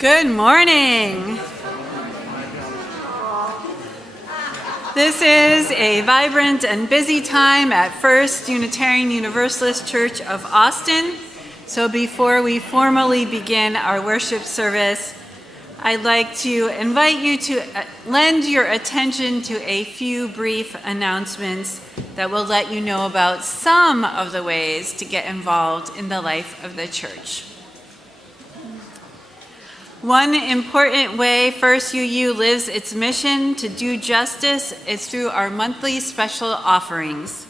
Good morning. This is a vibrant and busy time at First Unitarian Universalist Church of Austin. So before we formally begin our worship service, I'd like to invite you to lend your attention to a few brief announcements that will let you know about some of the ways to get involved in the life of the church. One important way First UU lives its mission to do justice is through our monthly special offerings.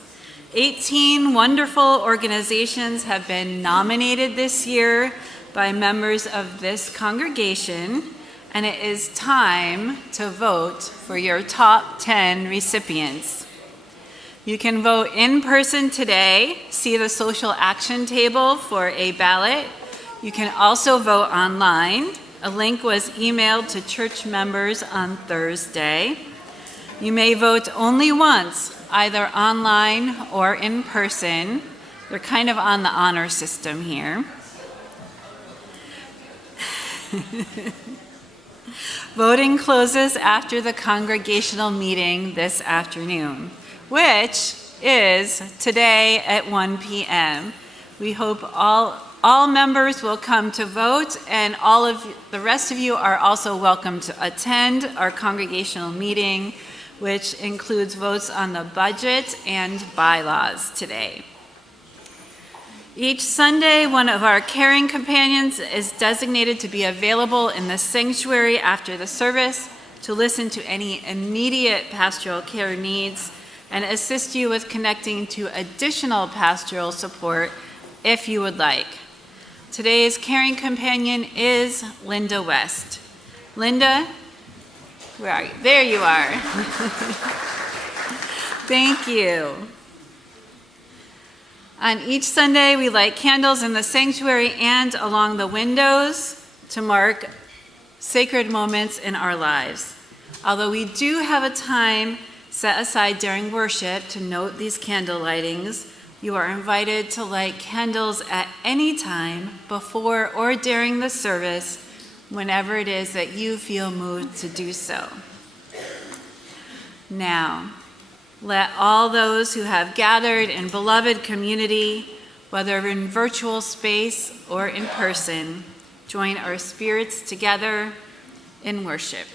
18 wonderful organizations have been nominated this year by members of this congregation, and it is time to vote for your top 10 recipients. You can vote in person today. See the social action table for a ballot. You can also vote online. A link was emailed to church members on Thursday. You may vote only once, either online or in person. They're kind of on the honor system here. Voting closes after the congregational meeting this afternoon, which is today at 1 p.m. We hope all members will come to vote, and all of the rest of you are also welcome to attend our congregational meeting, which includes votes on the budget and bylaws today. Each Sunday, one of our caring companions is designated to be available in the sanctuary after the service to listen to any immediate pastoral care needs and assist you with connecting to additional pastoral support if you would like. Today's caring companion is Linda West. Linda, where are you? There you are. Thank you. On each Sunday, we light candles in the sanctuary and along the windows to mark sacred moments in our lives. Although we do have a time set aside during worship to note these candle lightings, you are invited to light candles at any time before or during the service, whenever it is that you feel moved to do so. Now, let all those who have gathered in beloved community, whether in virtual space or in person, join our spirits together in worship.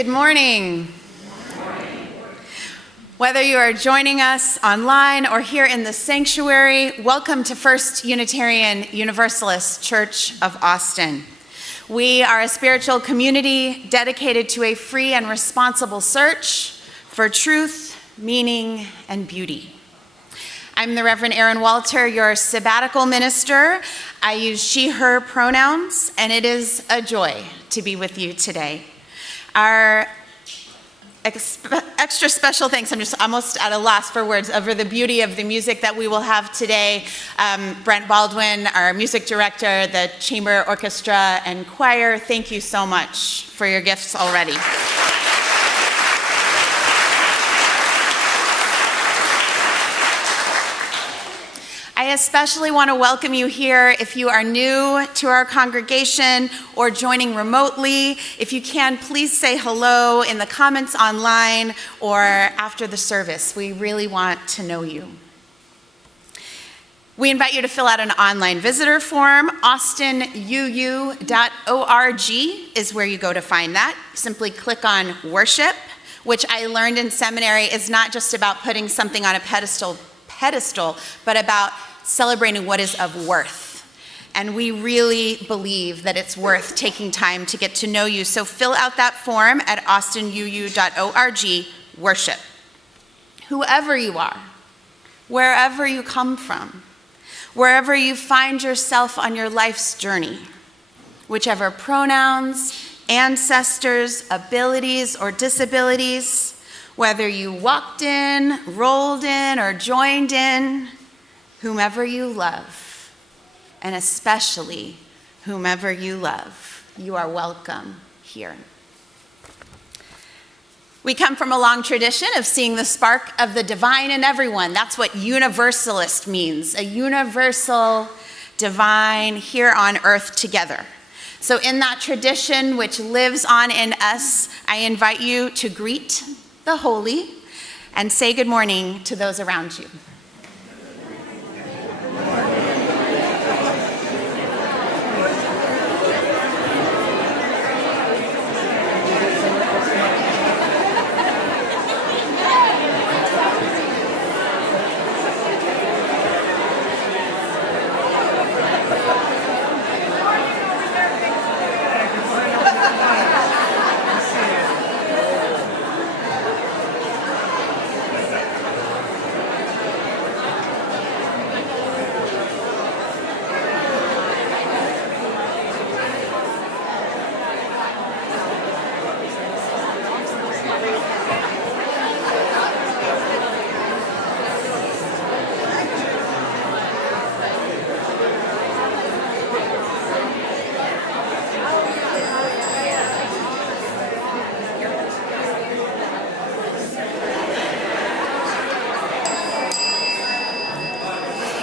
Good morning. Whether you are joining us online or here in the sanctuary, welcome to First Unitarian Universalist Church of Austin. We are a spiritual community dedicated to a free and responsible search for truth, meaning, and beauty. I'm the Reverend Erin Walter, your sabbatical minister. I use she, her pronouns, and it is a joy to be with you today. Our extra special thanks, I'm just almost at a loss for words over the beauty of the music that we will have today. Brent Baldwin, our music director, the Chamber Orchestra and Choir, thank you so much for your gifts already. I especially want to welcome you here if you are new to our congregation or joining remotely. If you can, please say hello in the comments online or after the service. We really want to know you. We invite you to fill out an online visitor form. austinuu.org is where you go to find that. Simply click on worship, which I learned in seminary is not just about putting something on a pedestal, but about celebrating what is of worth. And we really believe that it's worth taking time to get to know you. So fill out that form at austinuu.org, worship. Whoever you are, wherever you come from, wherever you find yourself on your life's journey, whichever pronouns, ancestors, abilities, or disabilities, whether you walked in, rolled in, or joined in, whomever you love, and especially whomever you love, you are welcome here. We come from a long tradition of seeing the spark of the divine in everyone. That's what universalist means, a universal divine here on earth together. So in that tradition which lives on in us, I invite you to greet the holy and say good morning to those around you.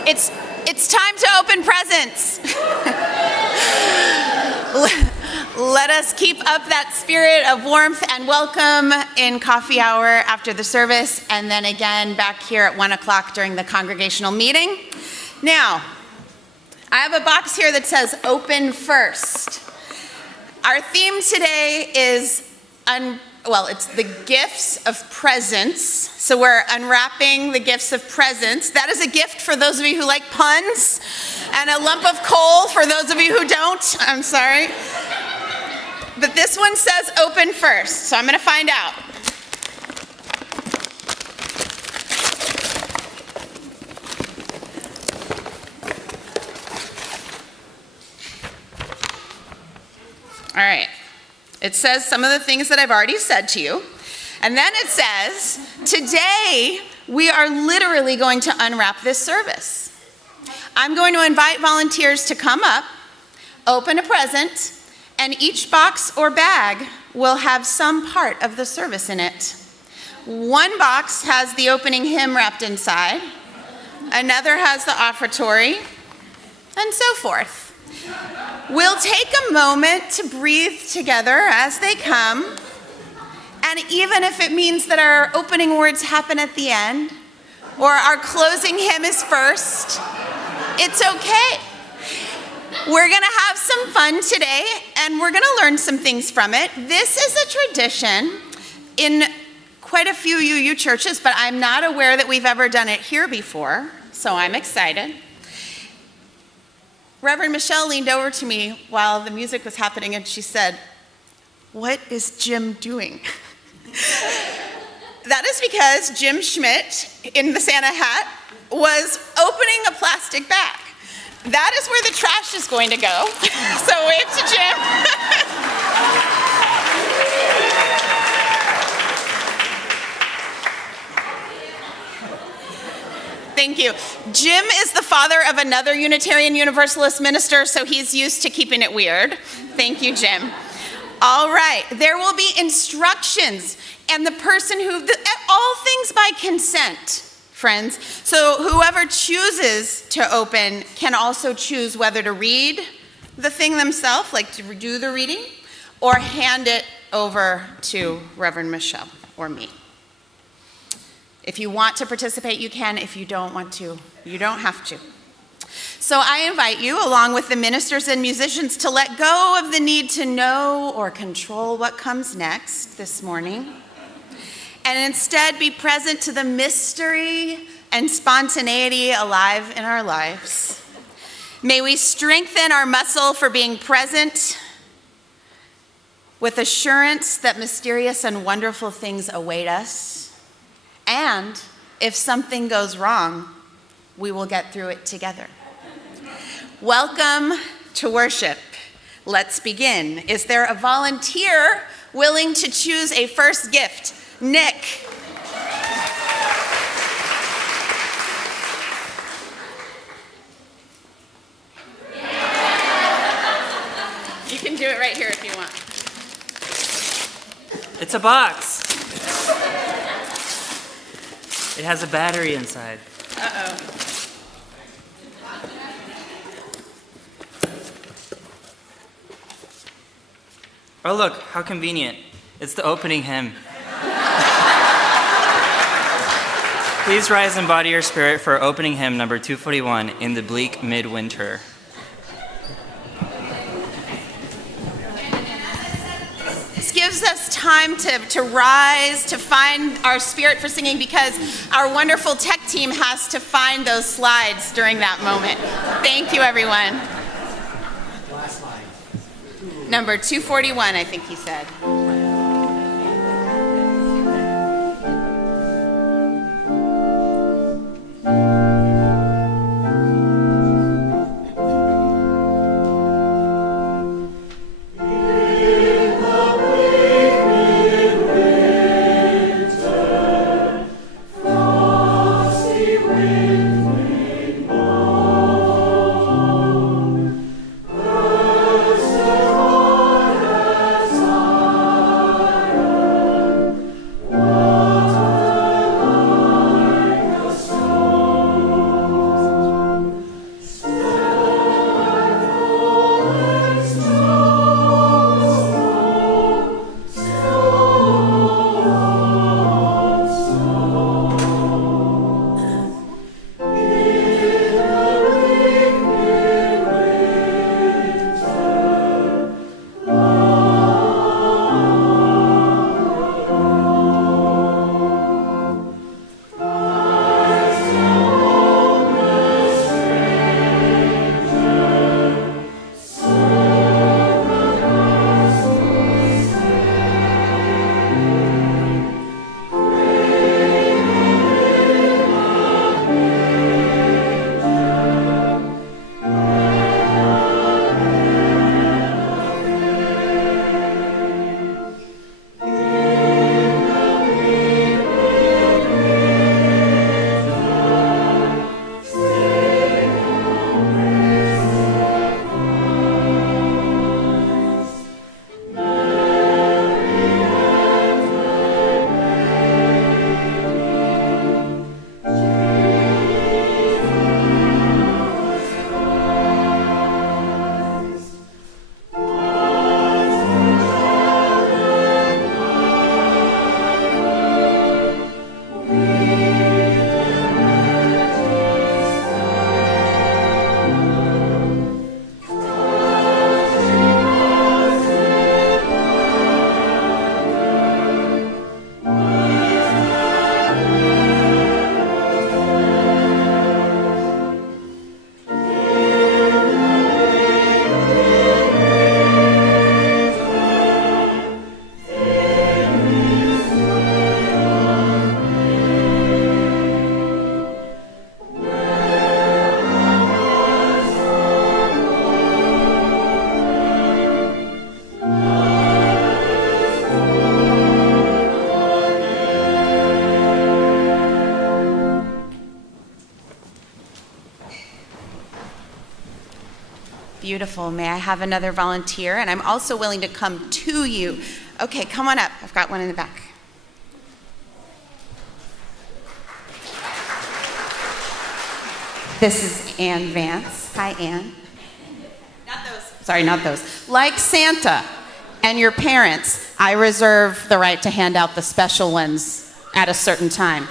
It's time to open presents. Let us keep up that spirit of warmth and welcome in coffee hour after the service, and then again back here at 1 o'clock during the congregational meeting. Now, I have a box here that says open first. Our theme today is, it's the gifts of presents. So we're unwrapping the gifts of presents. That is a gift for those of you who like puns, and a lump of coal for those of you who don't. I'm sorry. But this one says open first, so I'm going to find out. All right. It says some of the things that I've already said to you. And then it says, today we are literally going to unwrap this service. I'm going to invite volunteers to come up, open a present, and each box or bag will have some part of the service in it. One box has the opening hymn wrapped inside, another has the offertory, and so forth. We'll take a moment to breathe together as they come, and even if it means that our opening words happen at the end, or our closing hymn is first, it's okay. We're gonna have some fun today, and we're gonna learn some things from it. This is a tradition in quite a few UU churches, but I'm not aware that we've ever done it here before, so I'm excited. Reverend Michelle leaned over to me while the music was happening, and she said, "What is Jim doing?" That is because Jim Schmidt, in the Santa hat, was opening a plastic bag. That is where the trash is going to go. So wave to Jim. Thank you. Jim is the father of another Unitarian Universalist minister, so he's used to keeping it weird. Thank you, Jim. All right, there will be instructions, and all things by consent, friends. So whoever chooses to open can also choose whether to read the thing themselves, like to do the reading, or hand it over to Reverend Michelle or me. If you want to participate, you can. If you don't want to, you don't have to. So I invite you, along with the ministers and musicians, to let go of the need to know or control what comes next this morning, and instead be present to the mystery and spontaneity alive in our lives. May we strengthen our muscle for being present with assurance that mysterious and wonderful things await us. And if something goes wrong, we will get through it together. Welcome to worship. Let's begin. Is there a volunteer willing to choose a first gift? Nick. You can do it right here if you want. It's a box. It has a battery inside. Uh-oh. Oh, look, how convenient. It's the opening hymn. Please rise and embody your spirit for opening hymn number 241, In the Bleak Midwinter. This gives us time to rise, to find our spirit for singing, because our wonderful tech team has to find those slides during that moment. Thank you, everyone. Last line. Number 241, I think he said. beautiful. May I have another volunteer? And I'm also willing to come to you. Okay, come on up. I've got one in the back. This is Ann Vance. Hi, Ann. Not those. Sorry, not those. Like Santa and your parents, I reserve the right to hand out the special ones at a certain time.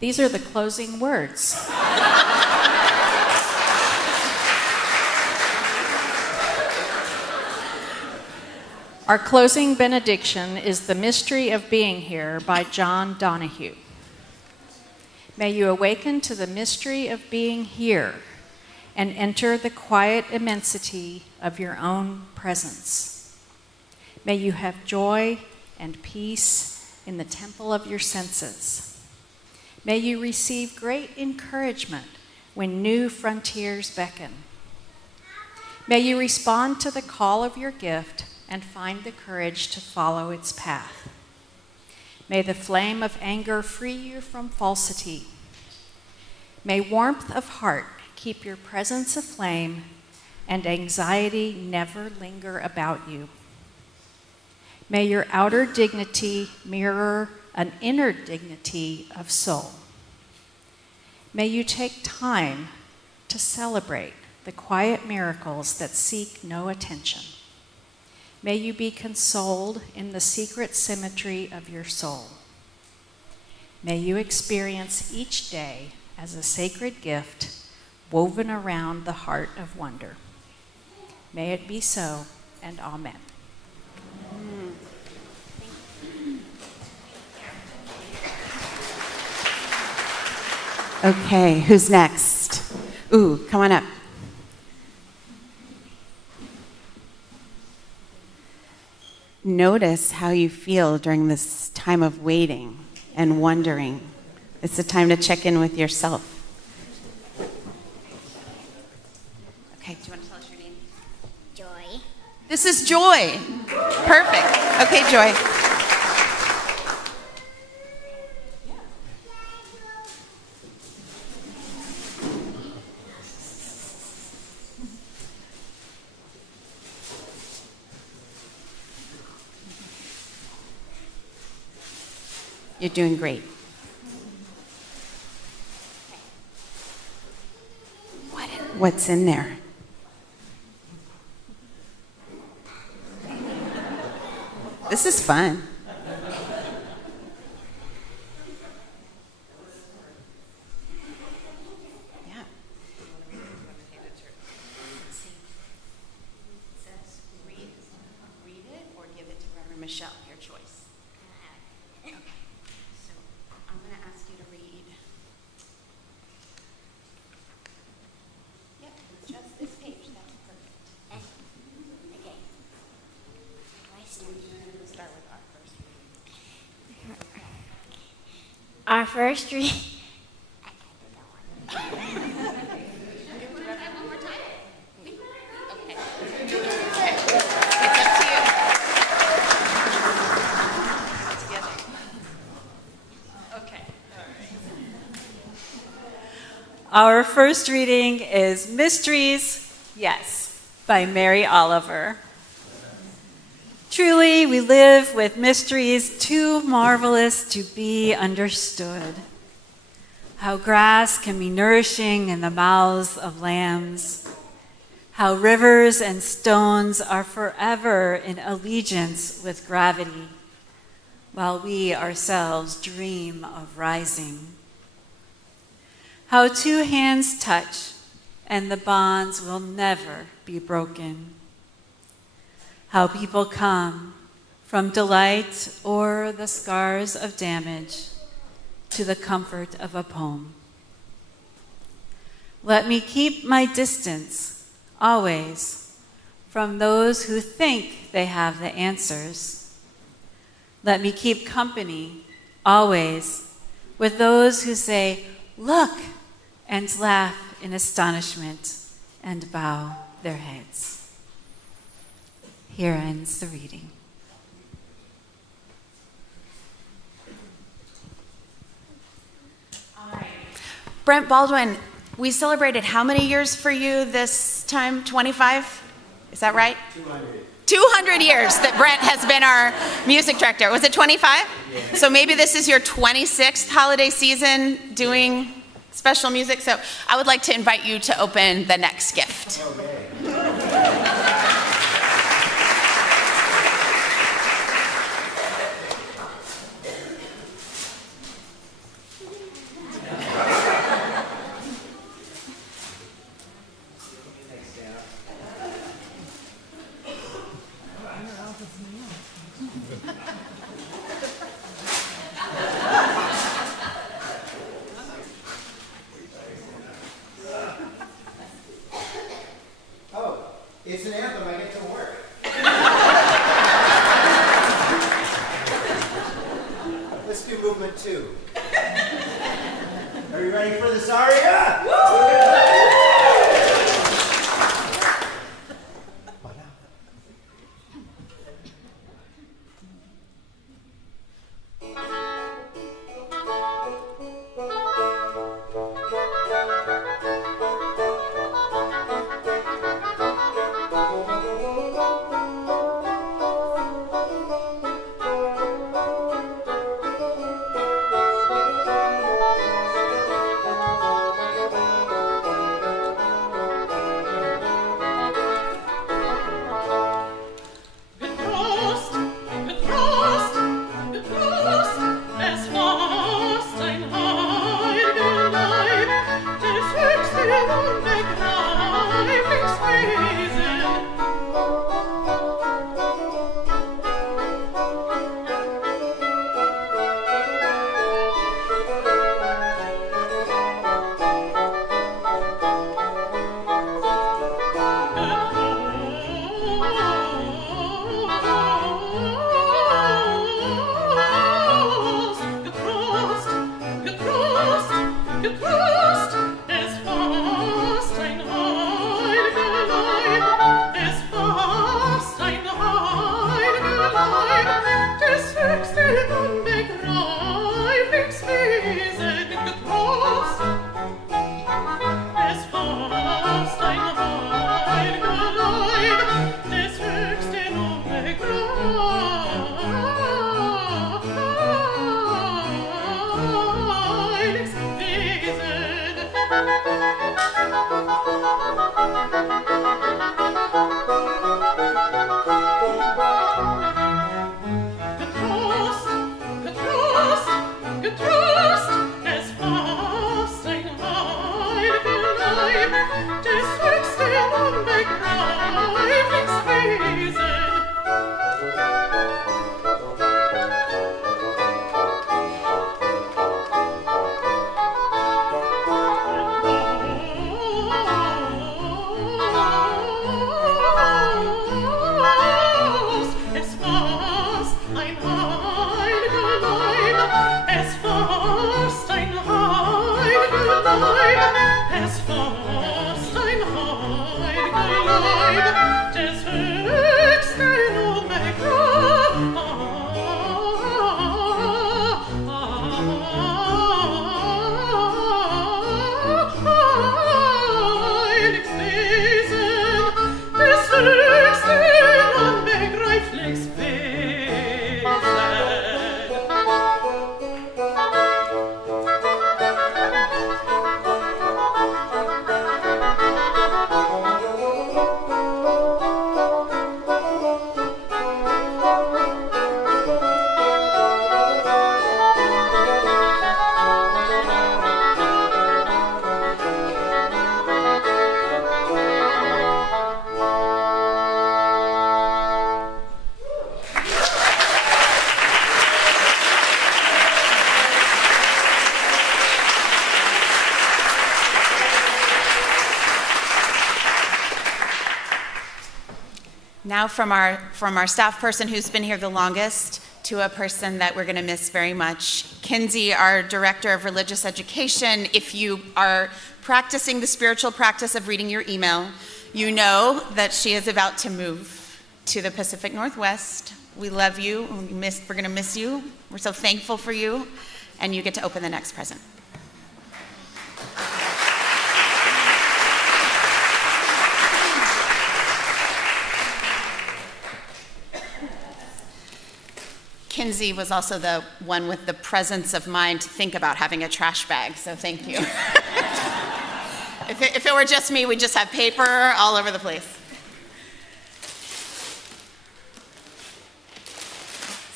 These are the closing words. Our closing benediction is The Mystery of Being Here by John Donahue. May you awaken to the mystery of being here and enter the quiet immensity of your own presence. May you have joy and peace in the temple of your senses. May you receive great encouragement when new frontiers beckon. May you respond to the call of your gift and find the courage to follow its path. May the flame of anger free you from falsity. May warmth of heart keep your presence aflame and anxiety never linger about you. May your outer dignity mirror an inner dignity of soul. May you take time to celebrate the quiet miracles that seek no attention. May you be consoled in the secret symmetry of your soul. May you experience each day as a sacred gift woven around the heart of wonder. May it be so, and amen. Okay, who's next? Ooh, come on up. Notice how you feel during this time of waiting and wondering. It's a time to check in with yourself. Okay, do you want to tell us your name? Joy. This is Joy. Perfect. Okay, Joy. You're doing great. What's in there? This is fun. Yeah. It says read it or give it to Reverend Michelle, your choice. Okay. So I'm going to ask you to read. Yep, just this page. That's perfect. Okay. I start. We'll start with our first reading. Our first reading. Our first reading is Mysteries, Yes, by Mary Oliver. Truly, we live with mysteries too marvelous to be understood. How grass can be nourishing in the mouths of lambs. How rivers and stones are forever in allegiance with gravity, while we ourselves dream of rising. How two hands touch, and the bonds will never be broken. How people come from delight or the scars of damage to the comfort of a poem. Let me keep my distance always from those who think they have the answers. Let me keep company always with those who say, "Look," and laugh in astonishment and bow their heads. Here ends the reading. Brent Baldwin, we celebrated how many years for you this time? 25? Is that right? 200. 200 years that Brent has been our music director. Was it 25? Yeah. So maybe this is your 26th holiday season doing special music. So I would like to invite you to open the next gift. Okay. Oh, it's an anthem. I get to work. Let's do movement 2. Are you ready for this aria? Now from our staff person who's been here the longest to a person that we're going to miss very much, Kinsey, our Director of Religious Education. If you are practicing the spiritual practice of reading your email, you know that she is about to move to the Pacific Northwest. We love you. We're going to miss you. We're so thankful for you. And you get to open the next present. Kinsey was also the one with the presence of mind to think about having a trash bag, so thank you. If it were just me, we'd just have paper all over the place.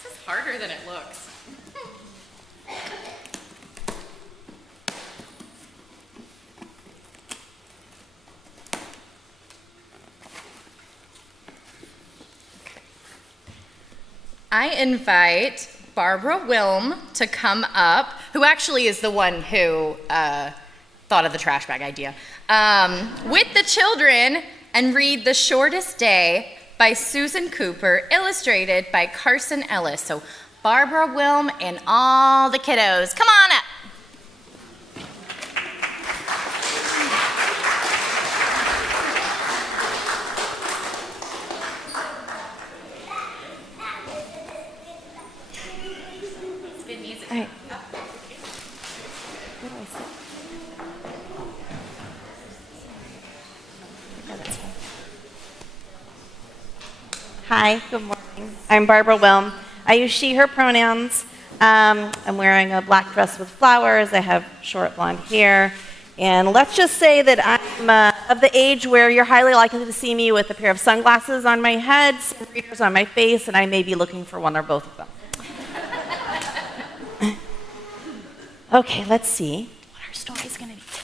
This is harder than it looks. I invite Barbara Wilm to come up, who actually is the one who thought of the trash bag idea, with the children, and read The Shortest Day by Susan Cooper, illustrated by Carson Ellis. So Barbara Wilm and all the kiddos, come on up. All right. Where do I sit? Yeah, that's fine. Hi, good morning. I'm Barbara Wilm. I use she, her pronouns. I'm wearing a black dress with flowers. I have short blonde hair. And let's just say that I'm of the age where you're highly likely to see me with a pair of sunglasses on my head, some readers on my face, and I may be looking for one or both of them. Okay, let's see what our story's going to be today.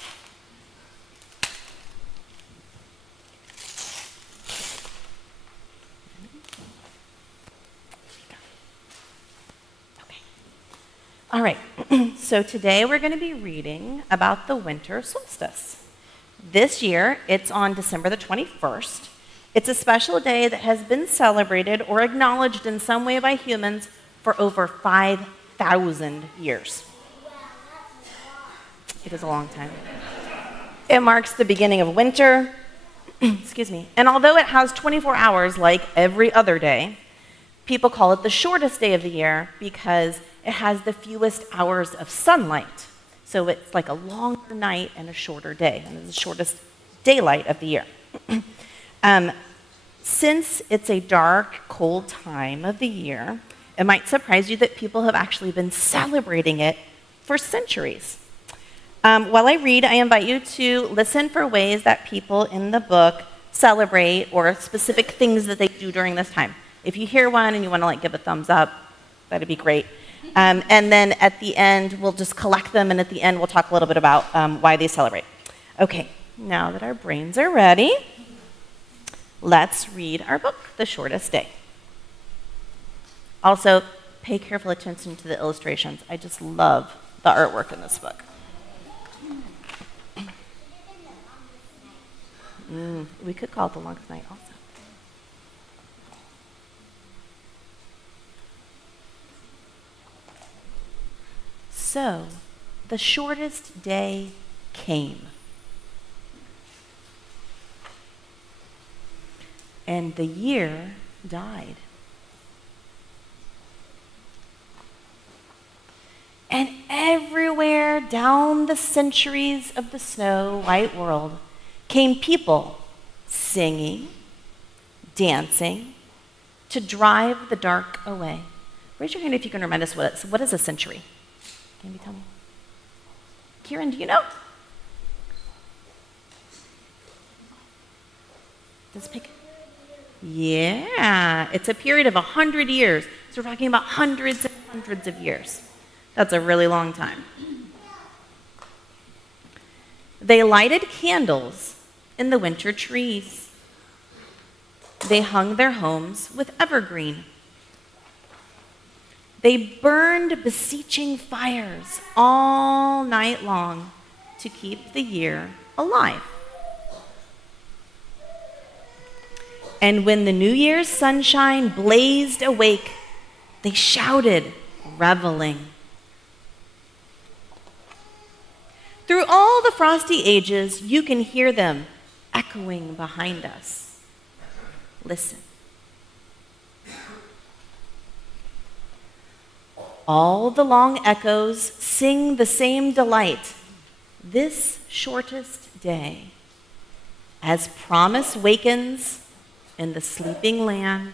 Okay. All right, so today we're going to be reading about the winter solstice. This year, it's on December the 21st. It's a special day that has been celebrated or acknowledged in some way by humans for over 5,000 years. It is a long time. It marks the beginning of winter, excuse me, and although it has 24 hours like every other day, people call it the shortest day of the year because it has the fewest hours of sunlight. So it's like a longer night and a shorter day, and it's the shortest daylight of the year. Since it's a dark, cold time of the year, it might surprise you that people have actually been celebrating it for centuries. While I read, I invite you to listen for ways that people in the book celebrate or specific things that they do during this time. If you hear one and you want to give a thumbs up, that'd be great. And then at the end, we'll just collect them, and at the end, we'll talk a little bit about why they celebrate. Okay, now that our brains are ready, let's read our book, The Shortest Day. Also, pay careful attention to the illustrations. I just love the artwork in this book. We could call it the longest night also. So, the shortest day came. And the year died. And everywhere down the centuries of the snow-white world came people singing, dancing, to drive the dark away. Raise your hand if you can remind us what is a century. Can you tell me? Kieran, do you know? Does pick? Yeah, it's a period of 100 years. So we're talking about hundreds and hundreds of years. That's a really long time. They lighted candles in the winter trees. They hung their homes with evergreen. They burned beseeching fires all night long to keep the year alive. And when the New Year's sunshine blazed awake, they shouted, reveling. Through all the frosty ages, you can hear them echoing behind us. Listen. All the long echoes sing the same delight, this shortest day, as promise wakens in the sleeping land,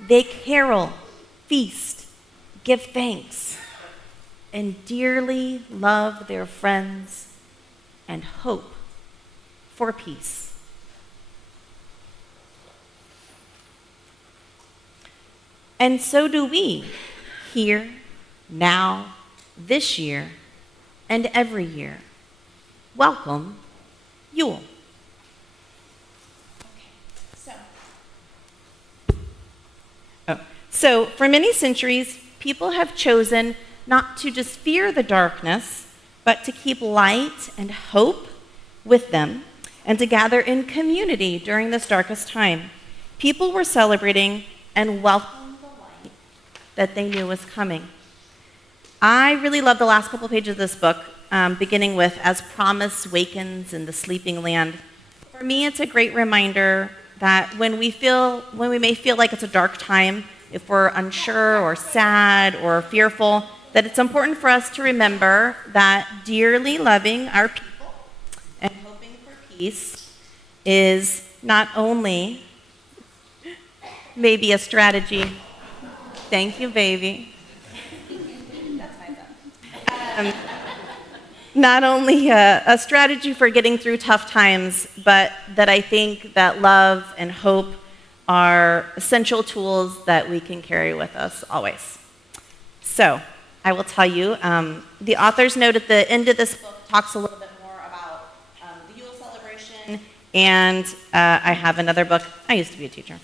They carol, feast, give thanks, and dearly love their friends and hope for peace. And so do we, here, now, this year, and every year. Welcome, Yule. So, for many centuries, people have chosen not to just fear the darkness, but to keep light and hope with them and to gather in community during this darkest time. People were celebrating and welcoming the light that they knew was coming. I really love the last couple pages of this book, beginning with "As promise wakens in the sleeping land." For me, it's a great reminder that when we may feel like it's a dark time, if we're unsure or sad or fearful, that it's important for us to remember that dearly loving our people and hoping for peace is not only maybe a strategy. Thank you, baby. Not only a strategy for getting through tough times, but that I think that love and hope are essential tools that we can carry with us always. So, I will tell you, the author's note at the end of this book talks a little bit more about the Yule celebration, and I have another book. I used to be a teacher.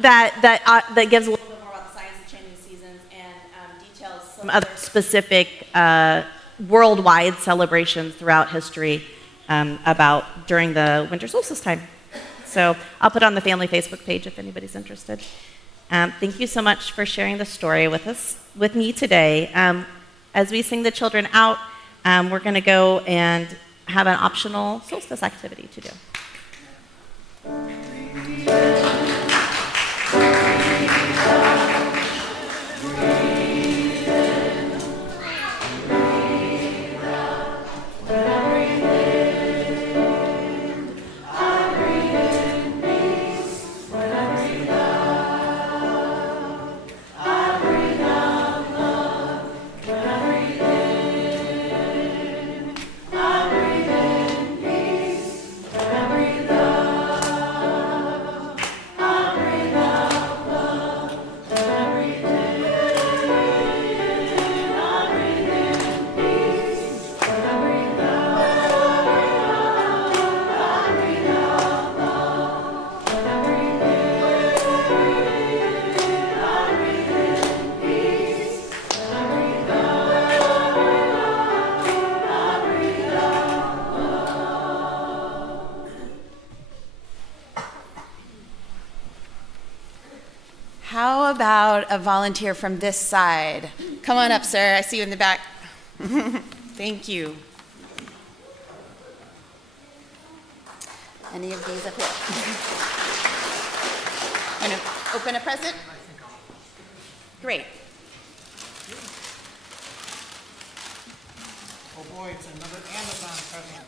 That gives a little bit more about the science of changing seasons and details some other specific worldwide celebrations throughout history about during the winter solstice time. So I'll put it on the family Facebook page if anybody's interested. Thank you so much for sharing the story with me today. As we sing the children out, we're going to go and have an optional solstice activity to do. How about a volunteer from this side? Come on up, sir. I see you in the back. Thank you. Any of these up here? Want to open a present? Great. Oh boy, it's another Amazon present.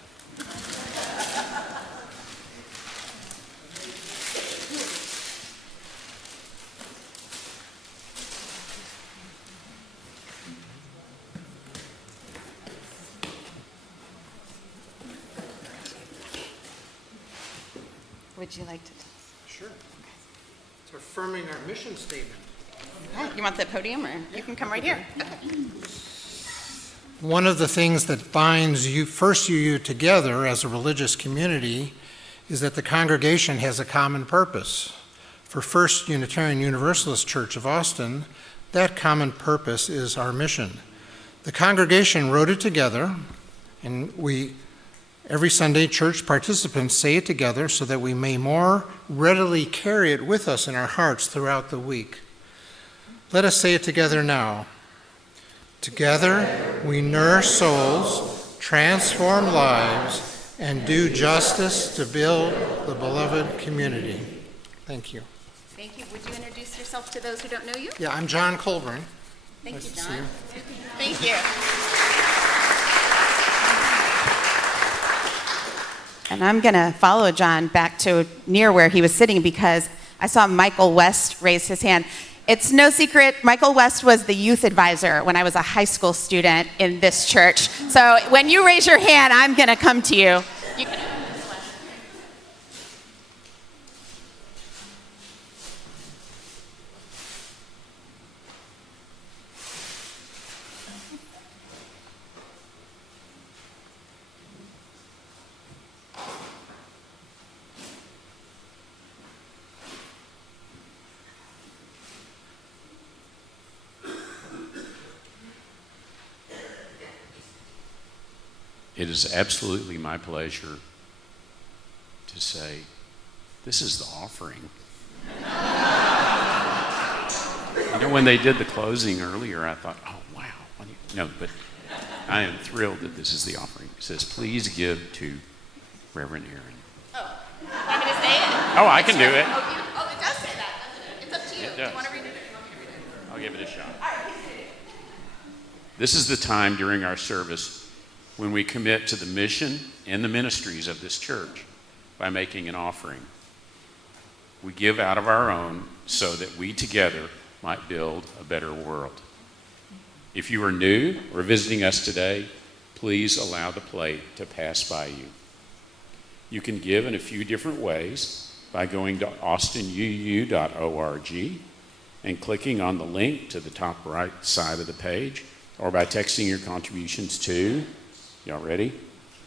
Would you like to tell us? Sure. It's affirming our mission statement. Okay. You want the podium, or you can come right here? One of the things that binds First UU together as a religious community is that the congregation has a common purpose. For First Unitarian Universalist Church of Austin, that common purpose is our mission. The congregation wrote it together, and every Sunday, church participants say it together so that we may more readily carry it with us in our hearts throughout the week. Let us say it together now. Together, we nourish souls, transform lives, and do justice to build the beloved community. Thank you. Thank you. Would you introduce yourself to those who don't know you? Yeah, I'm John Colburn. Thank Nice you, to see John. you. Thank you. And I'm going to follow John back to near where he was sitting, because I saw Michael West raise his hand. It's no secret, Michael West was the youth advisor when I was a high school student in this church. So when you raise your hand, I'm going to come to you. You can open this one. It is absolutely my pleasure to say, this is the offering. You know, when they did the closing earlier, I thought, oh, wow. No, but I am thrilled that this is the offering. It says, please give to Reverend Erin. Oh, want me to say it? Oh, I can do it. Oh, it does say that, doesn't it? It's up to you. It Do you does. want to read it or do you want me to read it? I'll give it a shot. All right, please read it. This is the time during our service when we commit to the mission and the ministries of this church by making an offering. We give out of our own so that we together might build a better world. If you are new or visiting us today, please allow the plate to pass by you. You can give in a few different ways by going to austinuu.org and clicking on the link to the top right side of the page, or by texting your contributions to, y'all ready?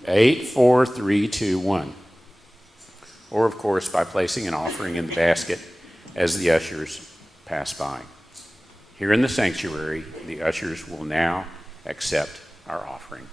84321. Or, of course, by placing an offering in the basket as the ushers pass by. Here in the sanctuary, the ushers will now accept our offering.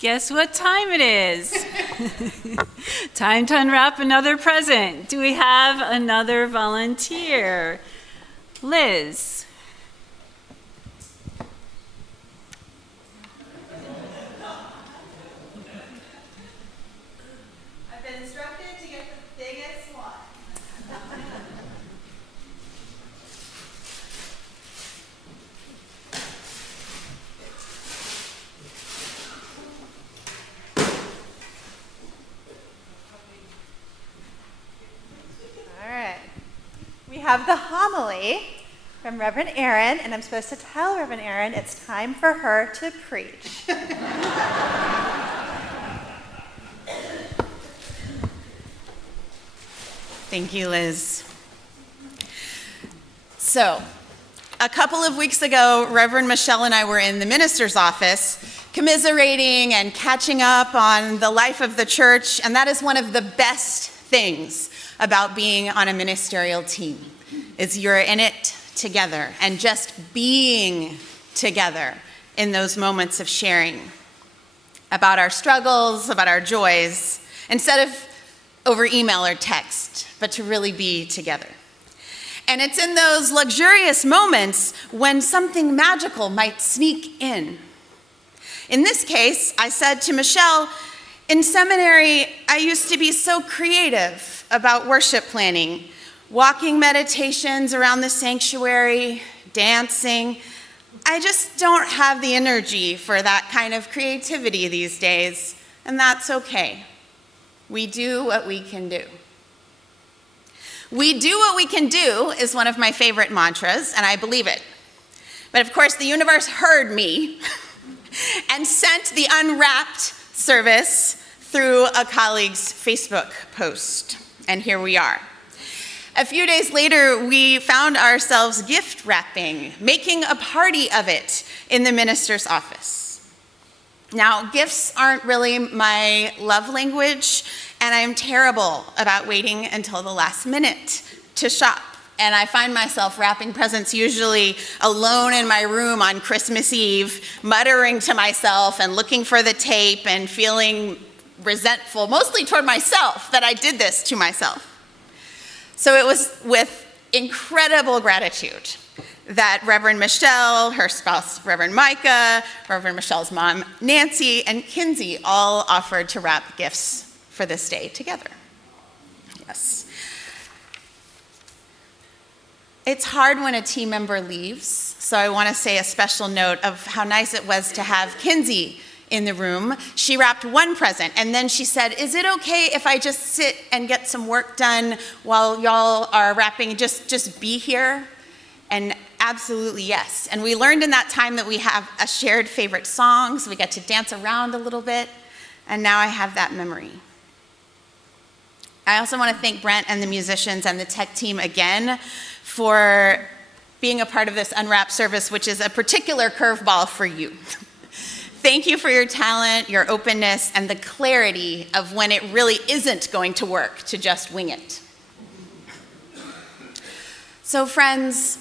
Guess what time it is? Time to unwrap another present. Do we have another volunteer? Liz. I've been instructed to get the biggest one. All right. We have the homily from Reverend Erin, and I'm supposed to tell Reverend Erin it's time for her to preach. Thank you, Liz. So, a couple of weeks ago, Reverend Michelle and I were in the minister's office commiserating and catching up on the life of the church, and that is one of the best things about being on a ministerial team, is you're in it together and just being together in those moments of sharing about our struggles, about our joys, instead of over email or text, but to really be together. And it's in those luxurious moments when something magical might sneak in. In this case, I said to Michelle, in seminary, I used to be so creative about worship planning, walking meditations around the sanctuary, dancing. I just don't have the energy for that kind of creativity these days, and that's okay. We do what we can do. We do what we can do is one of my favorite mantras, and I believe it. But of course, the universe heard me and sent the unwrapped service through a colleague's Facebook post. And here we are. A few days later, we found ourselves gift wrapping, making a party of it in the minister's office. Now, gifts aren't really my love language, and I'm terrible about waiting until the last minute to shop. And I find myself wrapping presents usually alone in my room on Christmas Eve, muttering to myself and looking for the tape and feeling resentful, mostly toward myself, that I did this to myself. So it was with incredible gratitude that Reverend Michelle, her spouse, Reverend Micah, Reverend Michelle's mom, Nancy, and Kinsey all offered to wrap gifts for this day together. Yes. It's hard when a team member leaves, so I want to say a special note of how nice it was to have Kinsey in the room. She wrapped one present, and then she said, is it okay if I just sit and get some work done while y'all are wrapping, just be here? And absolutely yes. And we learned in that time that we have a shared favorite song, so we get to dance around a little bit, and now I have that memory. I also want to thank Brent and the musicians and the tech team again for being a part of this unwrap service, which is a particular curveball for you. Thank you for your talent, your openness, and the clarity of when it really isn't going to work to just wing it. So friends,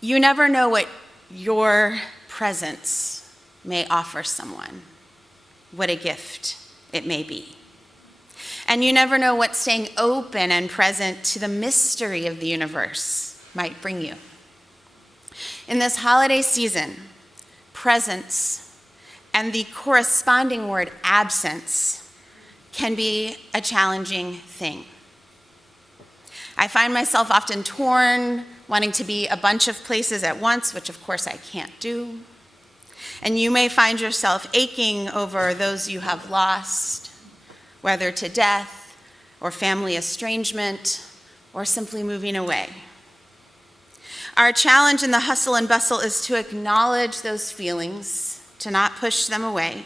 you never know what your presence may offer someone, what a gift it may be. And you never know what staying open and present to the mystery of the universe might bring you. In this holiday season, presence and the corresponding word absence can be a challenging thing. I find myself often torn, wanting to be a bunch of places at once, which of course I can't do. And you may find yourself aching over those you have lost, whether to death or family estrangement or simply moving away. Our challenge in the hustle and bustle is to acknowledge those feelings, to not push them away,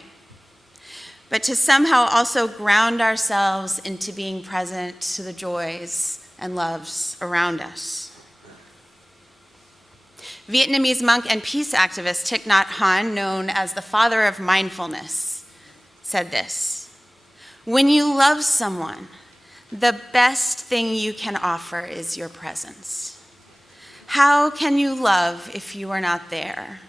but to somehow also ground ourselves into being present to the joys and loves around us. Vietnamese monk and peace activist Thich Nhat Hanh, known as the father of mindfulness, said this: when you love someone, the best thing you can offer is your presence. How can you love if you are not there?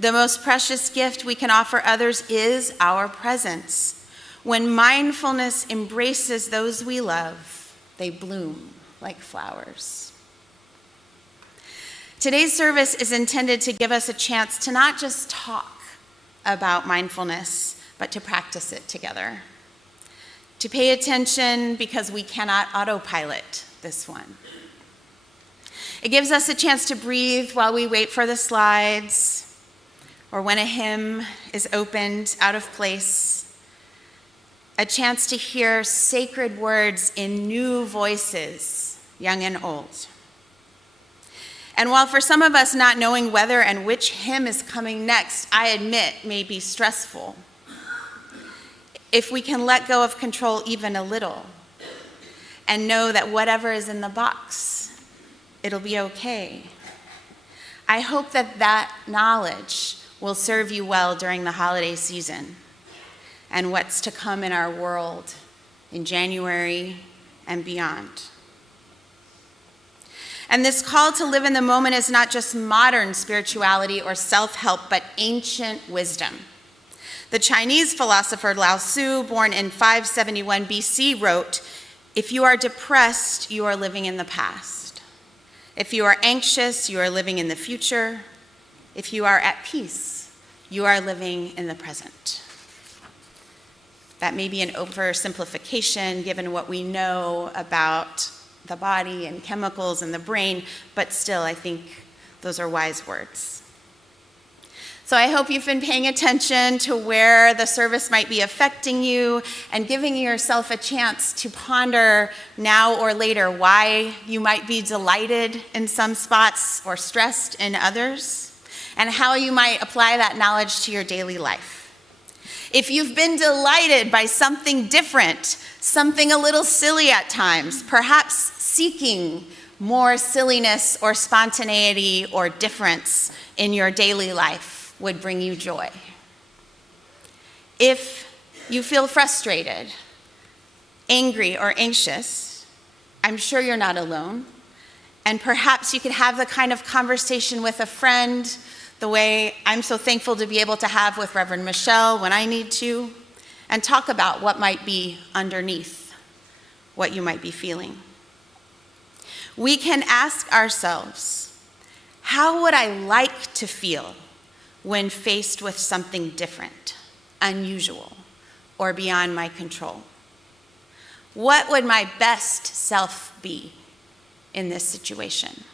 The most precious gift we can offer others is our presence. When mindfulness embraces those we love, they bloom like flowers. Today's service is intended to give us a chance to not just talk about mindfulness, but to practice it together. To pay attention because we cannot autopilot this one. It gives us a chance to breathe while we wait for the slides, or when a hymn is opened out of place, a chance to hear sacred words in new voices, young and old. And while for some of us not knowing whether and which hymn is coming next, I admit may be stressful, if we can let go of control even a little and know that whatever is in the box, it'll be okay. I hope that that knowledge will serve you well during the holiday season and what's to come in our world in January and beyond. And this call to live in the moment is not just modern spirituality or self-help, but ancient wisdom. The Chinese philosopher Lao Tzu, born in 571 BC, wrote, "If you are depressed, you are living in the past. If you are anxious, you are living in the future. If you are at peace, you are living in the present." That may be an oversimplification given what we know about the body and chemicals and the brain, but still, I think those are wise words. So I hope you've been paying attention to where the service might be affecting you and giving yourself a chance to ponder now or later why you might be delighted in some spots or stressed in others, and how you might apply that knowledge to your daily life. If you've been delighted by something different, something a little silly at times, perhaps seeking more silliness or spontaneity or difference in your daily life would bring you joy. If you feel frustrated, angry, or anxious, I'm sure you're not alone. And perhaps you could have the kind of conversation with a friend, the way I'm so thankful to be able to have with Reverend Michelle when I need to, and talk about what might be underneath what you might be feeling. We can ask ourselves, how would I like to feel when faced with something different, unusual, or beyond my control? What would my best self be in this situation?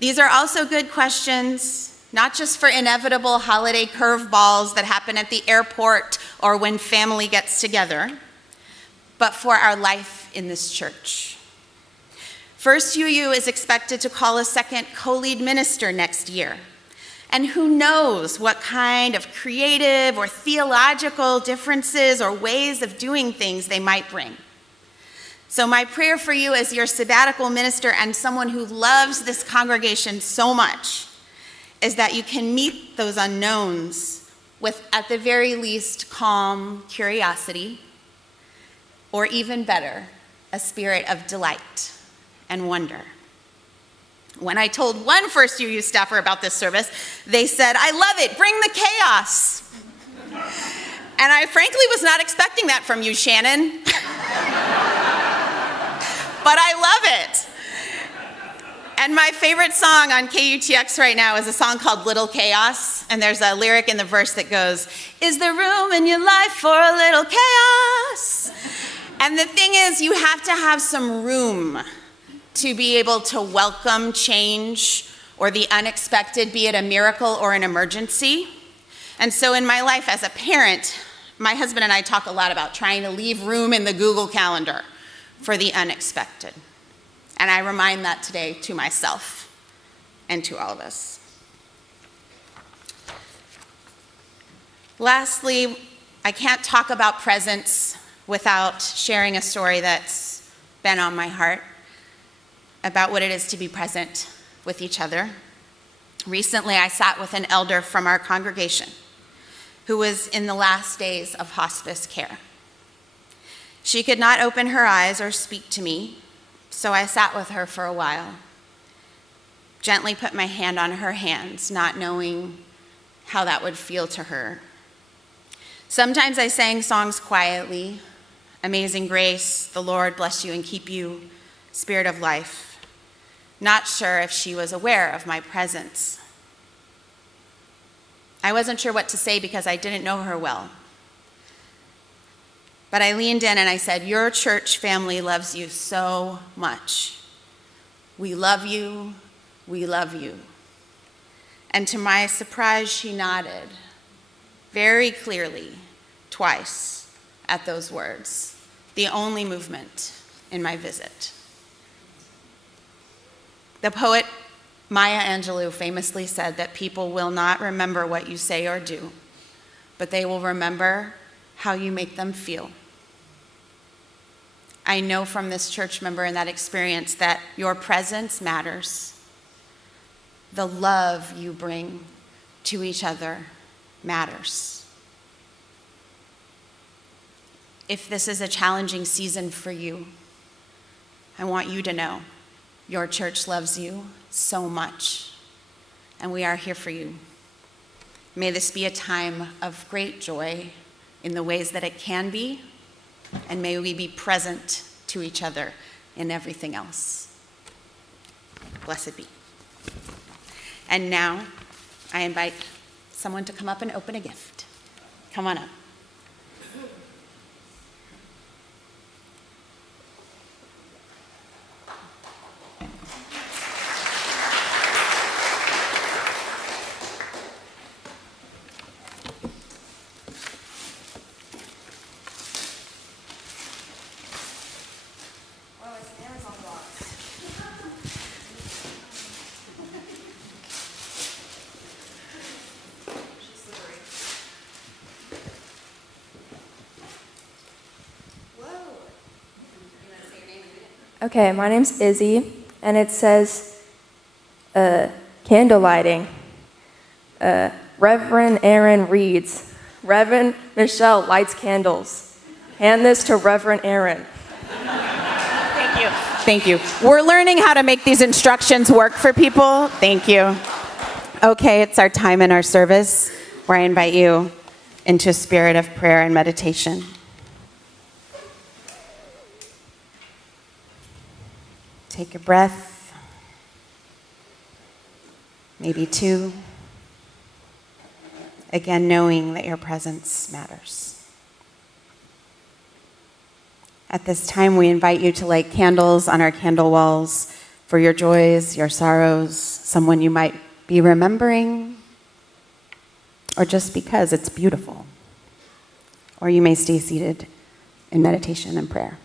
These are also good questions, not just for inevitable holiday curveballs that happen at the airport or when family gets together, but for our life in this church. First UU is expected to call a second co-lead minister next year. And who knows what kind of creative or theological differences or ways of doing things they might bring. So my prayer for you as your sabbatical minister and someone who loves this congregation so much is that you can meet those unknowns with, at the very least, calm curiosity, or even better, a spirit of delight and wonder. When I told one First UU staffer about this service, they said, "I love it, bring the chaos." And I frankly was not expecting that from you, Shannon. But I love it. And my favorite song on KUTX right now is a song called Little Chaos. And there's a lyric in the verse that goes, "Is there room in your life for a little chaos?" And the thing is, you have to have some room to be able to welcome change or the unexpected, be it a miracle or an emergency. And so in my life as a parent, my husband and I talk a lot about trying to leave room in the Google Calendar for the unexpected. And I remind that today to myself and to all of us. Lastly, I can't talk about presence without sharing a story that's been on my heart about what it is to be present with each other. Recently, I sat with an elder from our congregation who was in the last days of hospice care. She could not open her eyes or speak to me, so I sat with her for a while. gently put my hand on her hands, not knowing how that would feel to her. Sometimes I sang songs quietly, Amazing Grace, The Lord bless you and keep you, Spirit of Life, not sure if she was aware of my presence. I wasn't sure what to say because I didn't know her well. But I leaned in and I said, your church family loves you so much. We love you, we love you. And to my surprise, she nodded very clearly, twice, at those words, the only movement in my visit. The poet Maya Angelou famously said that people will not remember what you say or do, but they will remember how you make them feel. I know from this church member and that experience that your presence matters. The love you bring to each other matters. If this is a challenging season for you, I want you to know your church loves you so much, and we are here for you. May this be a time of great joy in the ways that it can be, and may we be present to each other in everything else. Blessed be. And now, I invite someone to come up and open a gift. Come on up. Okay, my name's Izzy, and it says candle lighting. Reverend Erin reads, Reverend Michelle lights candles. Hand this to Reverend Erin. Thank you. Thank you. We're learning how to make these instructions work for people. Thank you. Okay, it's our time in our service where I invite you into a spirit of prayer and meditation. Take a breath, maybe two. Again, knowing that your presence matters. At this time, we invite you to light candles on our candle walls for your joys, your sorrows, someone you might be remembering, or just because it's beautiful. Or you may stay seated in meditation and prayer.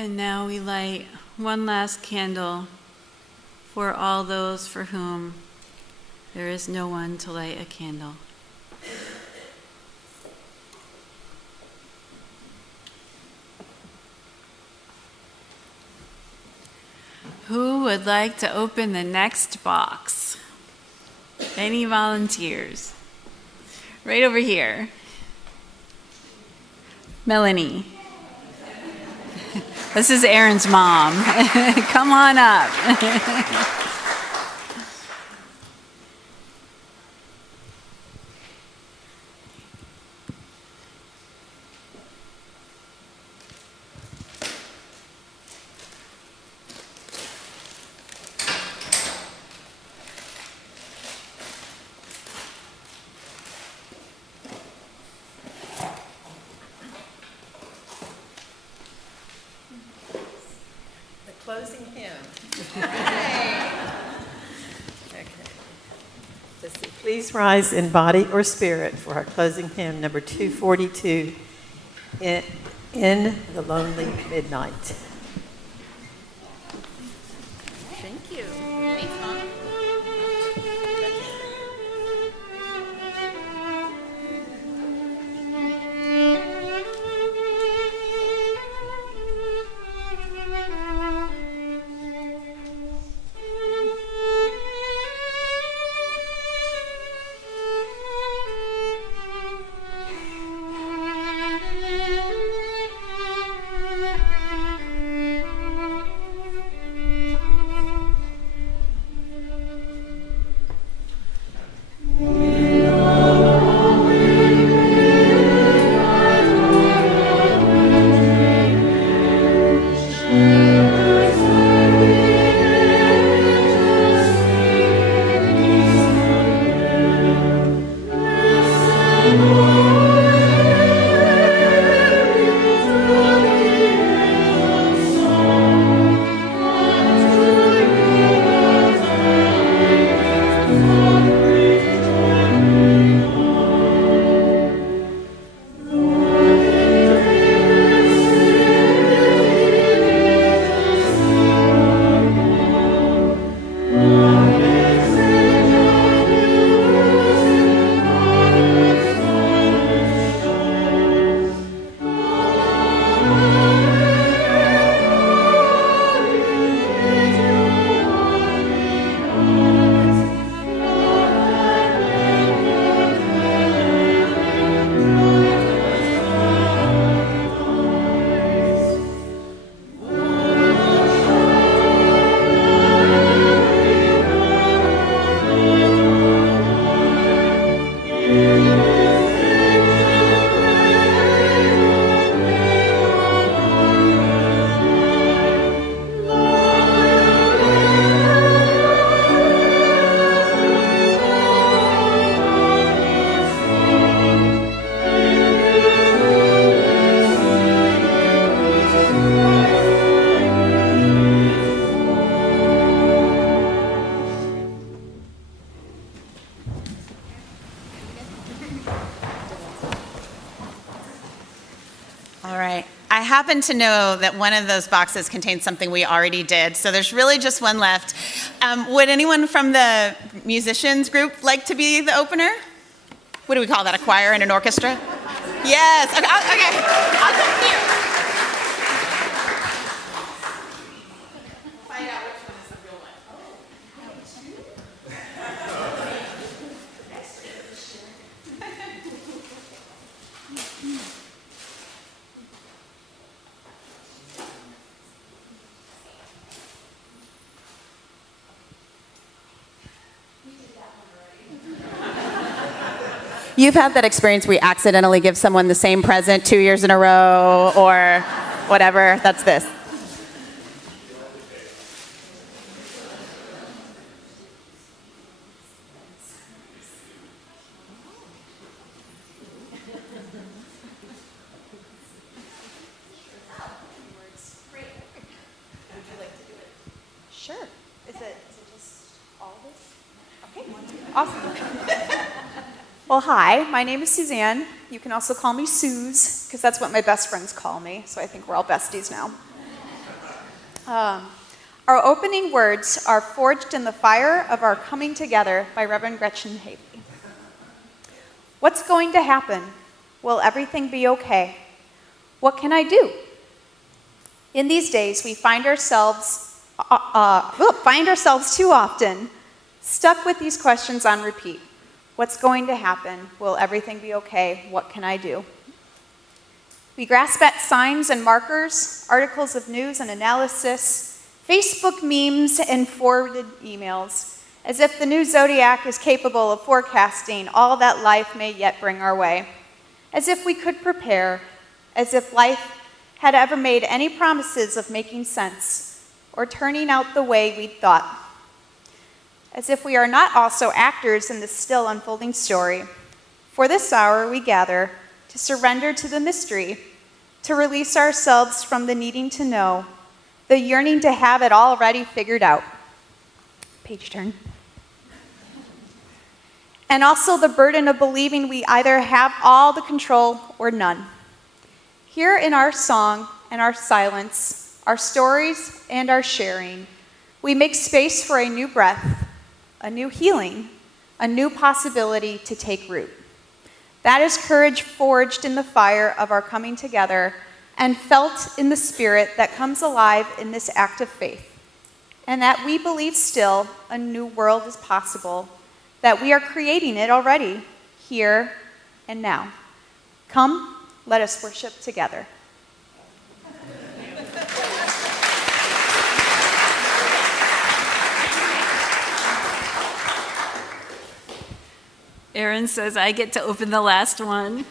And now we light one last candle for all those for whom there is no one to light a candle. Who would like to open the next box? Any volunteers? Right over here. Melanie. This is Erin's mom. Come on up. Closing hymn. Okay. Let's see. Please rise in body or spirit for our closing hymn, number 242, in the Lonely Midnight. Thank you. Thanks, Mom. I happen to know that one of those boxes contains something we already did, so there's really just one left. Would anyone from the musicians group like to be the opener? What do we call that, a choir and an orchestra? Yes, okay, I'll come here. Find out which one is the real one. You've had that experience where you accidentally give someone the same present 2 years in a row or whatever. That's this. Sure. Is it just all this? Okay, awesome. Well, hi, my name is Suzanne. You can also call me Suze, because that's what my best friends call me, so I think we're all besties now. Our opening words are Forged in the Fire of Our Coming Together by Reverend Gretchen Haley. What's going to happen? Will everything be okay? What can I do? In these days, we find ourselves too often stuck with these questions on repeat. What's going to happen? Will everything be okay? What can I do? We grasp at signs and markers, articles of news and analysis, Facebook memes and forwarded emails, as if the new zodiac is capable of forecasting all that life may yet bring our way, as if we could prepare, as if life had ever made any promises of making sense or turning out the way we'd thought, as if we are not also actors in this still unfolding story. For this hour we gather to surrender to the mystery, to release ourselves from the needing to know, the yearning to have it already figured out. Page turn. And also the burden of believing we either have all the control or none. Here in our song and our silence, our stories and our sharing, we make space for a new breath, a new healing, a new possibility to take root. That is courage forged in the fire of our coming together and felt in the spirit that comes alive in this act of faith. And that we believe still a new world is possible, that we are creating it already, here and now. Come, let us worship together. Erin says I get to open the last one.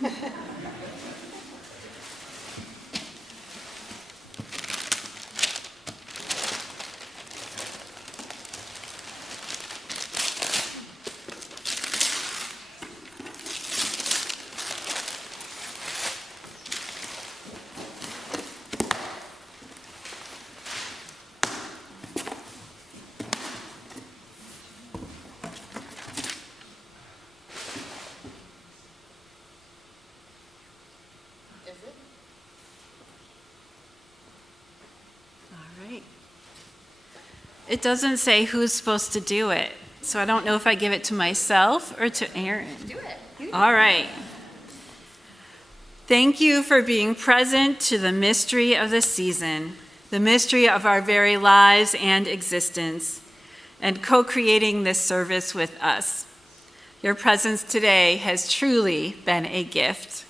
It doesn't say who's supposed to do it, so I don't know if I give it to myself or to Erin. Do it. All right. Thank you for being present to the mystery of the season, the mystery of our very lives and existence, and co-creating this service with us. Your presence today has truly been a gift.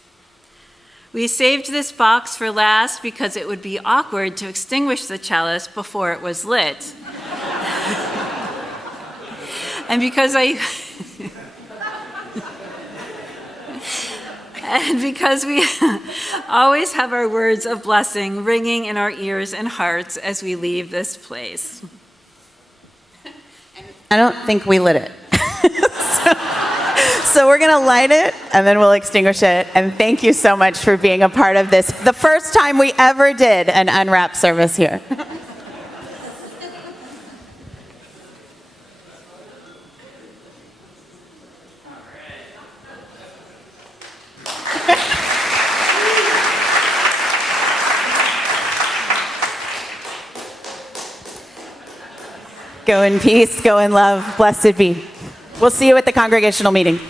We saved this box for last because it would be awkward to extinguish the chalice before it was lit. And because we always have our words of blessing ringing in our ears and hearts as we leave this place. I don't think we lit it. So we're going to light it, and then we'll extinguish it. And thank you so much for being a part of this, the first time we ever did an unwrap service here. Go in peace, go in love, blessed be. We'll see you at the congregational meeting.